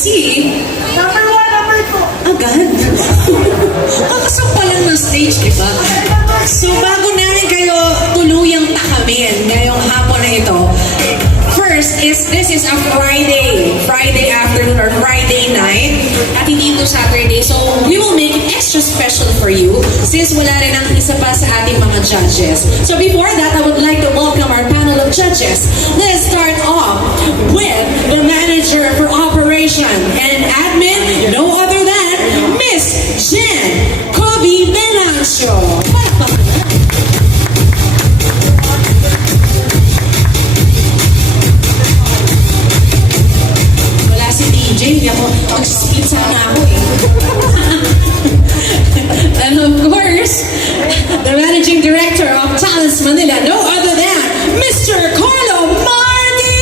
see, Number 1, number 2. agad. Kakasok pa lang ng stage, di ba? So, bago namin kayo tuluyang takamin ngayong hapon na ito, first is, this is a Friday afternoon or Friday night, at hindi ito Saturday. So, we will make it extra special for you since wala rin ang isa pa sa ating mga judges. So, before that, I would like to welcome our panel of judges. Let's start off with the manager for operation and admin, no other than Miss Jen Kobe Venancio. Wala si DJ, hindi ako mag-split sana ako eh. And of course, the managing director of Talents Manila, no other than Mr. Carlo Marti!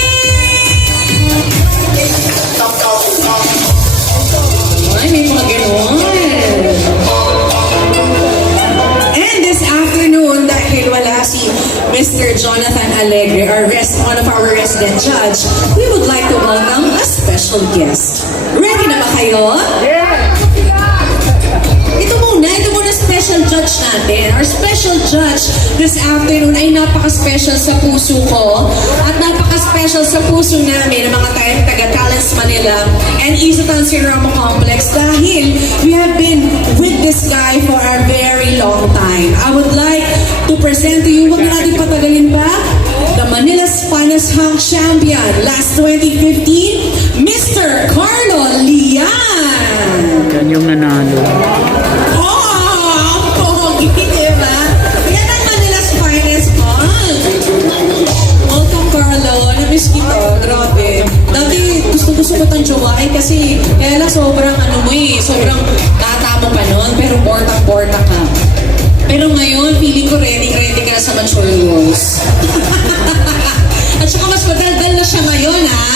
Ay, may mga ganon. And this afternoon, dahil wala si Mr. Jonathan Alegre, one of our resident judge, we would like to welcome a special guest. Ready na ba kayo? Ito muna special judge natin. Our special judge this afternoon ay napaka-special sa puso ko at napaka-special sa puso namin ng mga taga-Talents Manila and Isatan Ramo Complex dahil we have been with this guy for a very long time. I would like to present to you, wag natin patagalin pa, the Manila's Finest Hunk Champion last 2015, Mr. Carlo Lian! Yan yung nanalo. Diba? Yan ang Manila's Finest Hunk. Welcome, Carlo. Namiss kita. Grabe. Dati gusto ko itong jowain kasi kaya lang sobrang sobrang bata mo pa nun, pero bortang-borta ka. Pero ngayon, feeling ko ready ka na sa mature roles. At saka mas madaldal na siya ngayon, ha?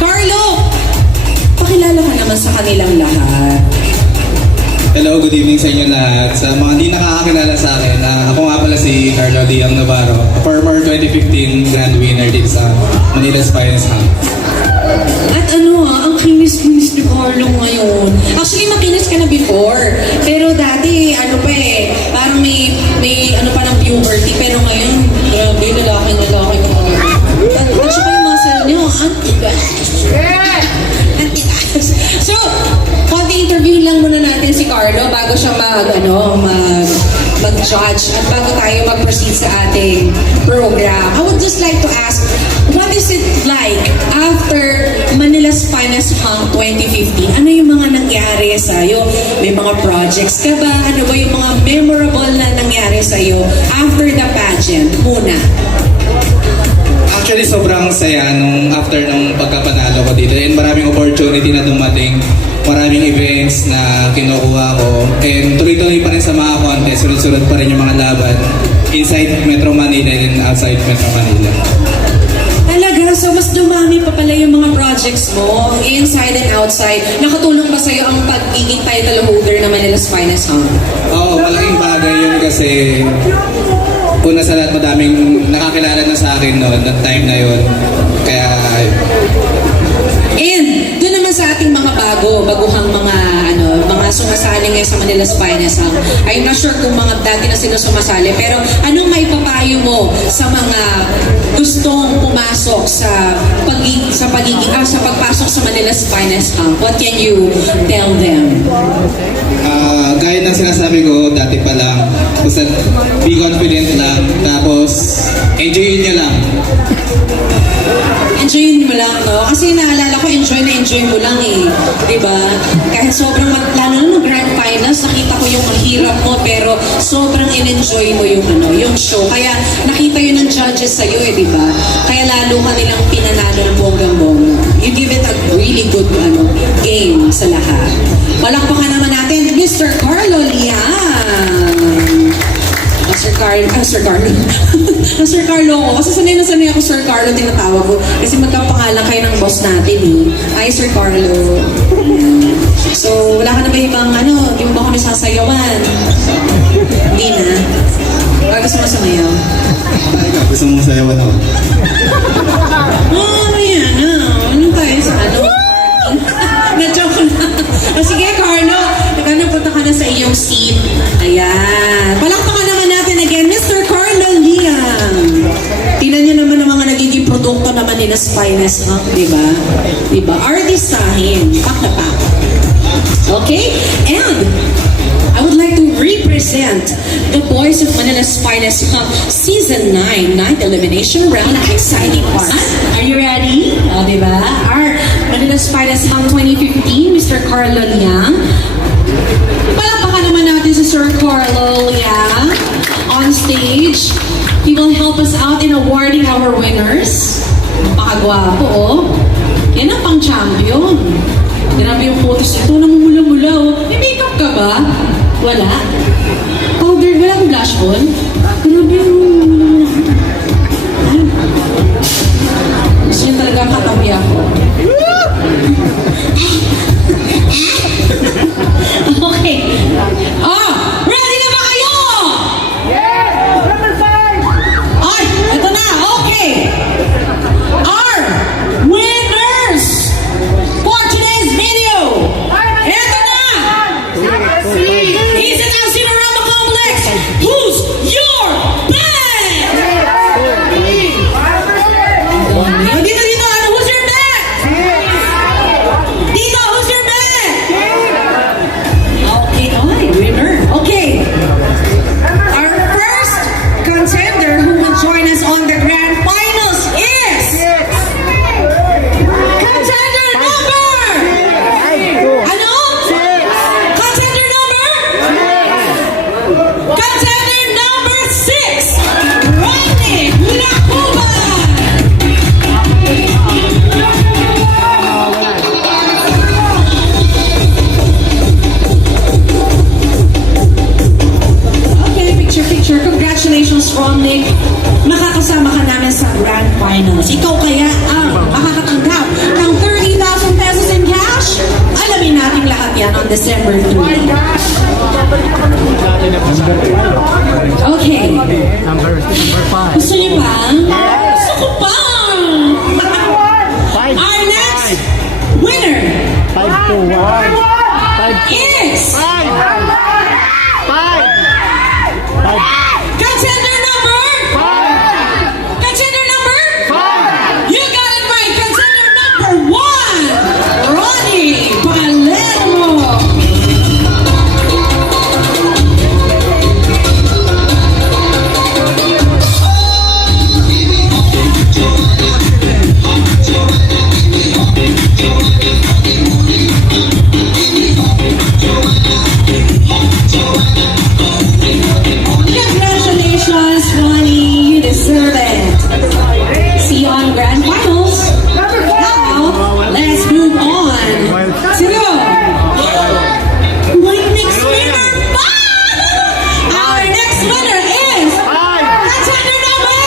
Carlo, pakilala ka naman sa kanilang lahat. Hello, good evening sa inyo lahat. Sa mga hindi nakakakilala sa akin, ako nga pala si Carlo Liang Navarro, former 2015 Grand Winner dito sa Manila's Finest Hunk. At ang kinis-kinis ni Carlo ngayon. Actually, makinis ka na before. Pero dati, parang may pa ng puberty. Pero ngayon, grabe, lalaki ka talaga. At saka yung muscle niyo, antigas. Antigas. So, konti interview lang muna natin si Carlo bago siya mag-judge at bago tayo mag-proceed sa ating program. I would just like to ask, what is it like after Manila's Finest Hunk 2015? Ano yung mga nangyari sa'yo? May mga projects ka ba? Ano ba yung mga memorable na nangyari sa'yo after the pageant? Muna. Actually, sobrang saya after nung pagkapanalo ko dito. And maraming opportunity na dumating. Maraming events na kinukuha ko. And tuloy-tuloy pa rin sa mga contest. Sunod-sunod pa rin yung mga laban. Inside Metro Manila and outside Metro Manila. Talaga? So, mas dumami pa pala yung mga projects mo, inside and outside. Nakatulong ba sa'yo ang pagiging title holder na Manila's Finest Hunk? Oo, malaking bagay yun kasi una sa lahat, madaming nakakilala na sa akin noon, that time na yun. Kaya And doon naman sa ating mga baguhang mga sumasali ngayon sa Manila's Finest Hunk. I'm not sure kung mga dati na sila sumasali, pero anong maipapayo mo sa mga gustong pumasok sa pagpasok sa Manila's Finest Hunk? What can you tell them? gaya ng sinasabi ko dati pa lang, basta be confident lang, tapos enjoyin nyo lang. Enjoyin mo lang, no? Kasi naalala ko, enjoy mo lang eh. Diba? Kahit sobrang, lalo na nung grand finals, nakita ko yung hirap mo, pero sobrang in-enjoy mo yung show. Kaya nakita yun ng judges sa'yo eh, diba? Kaya lalo ka nilang pinanalo ng bonggang-bongga. You give it a really good game sa lahat. Palakpakan naman natin, Mr. Carlo Lian. Sir Carlo. Sir Carlo ko. Kasi sanay ako Sir Carlo tinatawag ko. Kasi magkapangalan kayo ng boss natin eh. Hi Sir Carlo. So, wala ka na ba ibang yung ba kami sasayawan? Hindi na. Gusto mo sumayaw? Gusto mo sayawan ako? Oh, yan na. Ano tayo sa seat. Ayan. Palakpakan naman natin again, Mr. Carlo Liang. Tingnan niyo naman ang mga nagiging produkto naman ni Nas Finest, huh? Diba? Diba? Artistahin. Pak na pak. Okay? And I would like to represent the boys of Manila's Finest Season 9, 9th Elimination Round. Exciting one. Are you ready? O, diba? Our Manila's Finest 2015, Mr. Carlo Liang. Palakpakan naman natin si Sir Carlo Liang on stage. He will help us out in awarding our winners. Napakagwapo, oh. Yan ang pang-champion. Grabe yung photos ito, namumula-mula, oh. May makeup ka ba? Wala? Powder, walang blush on? Grabe yung namumula-mula. Gusto niya talaga katabi ako. Okay. Oh, ready na ba kayo? Number 5! Ay, ito na. Okay. Our winners for today's video. Ito na. Is it our Cinerama Complex? Who's your best? Dito, dito. Ano, who's your best? Dito, who's your best? Okay, okay, winner. Okay. Our first contender who will join us on the grand finals is contender number. Ano? Contender number? Contender number 6. Rodney Lacuban. Okay, picture. Congratulations, Romnick. Makakasama ka namin sa grand finals. Ikaw kaya ang makakatanggap ng 30,000 pesos in cash? Alamin natin lahat yan on December 3. Okay. Number 5. Gusto niyo pa? Gusto ko pa! Our next winner 5 to 1. 5 is 5. contender number 5. contender number 5. You got it right. Contender number 1, Ronnie Palermo. Congratulations, Ronnie. You deserve it. See you on grand finals. Now, let's move on to the next winner. Our next winner is contender number.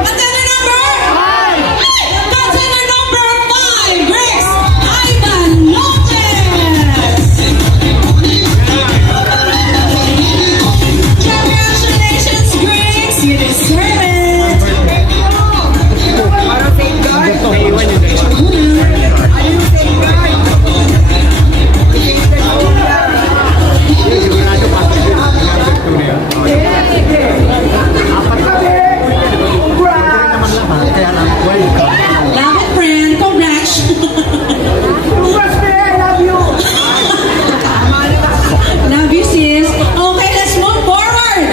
Contender number 5, Grace Ivan Lopez. Congratulations, Grace. You deserve it. Kaya lang, welcome. Love it, friend. Congrats. Love you, sis. Okay, let's move forward.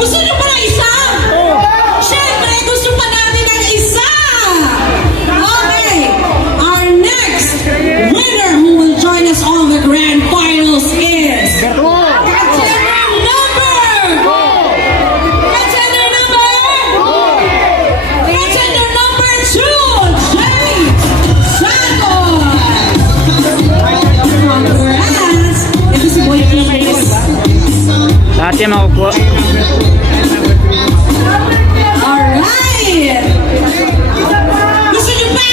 Gusto niyo pa ng isa? Siyempre, gusto pa natin ng isa. Okay. Our next winner who will join us on the grand finals is contender number. Contender number 2, James Santos. Congrats. Ito si Boy Felix. Lahat yan makukuha. Alright! Gusto niyo ba?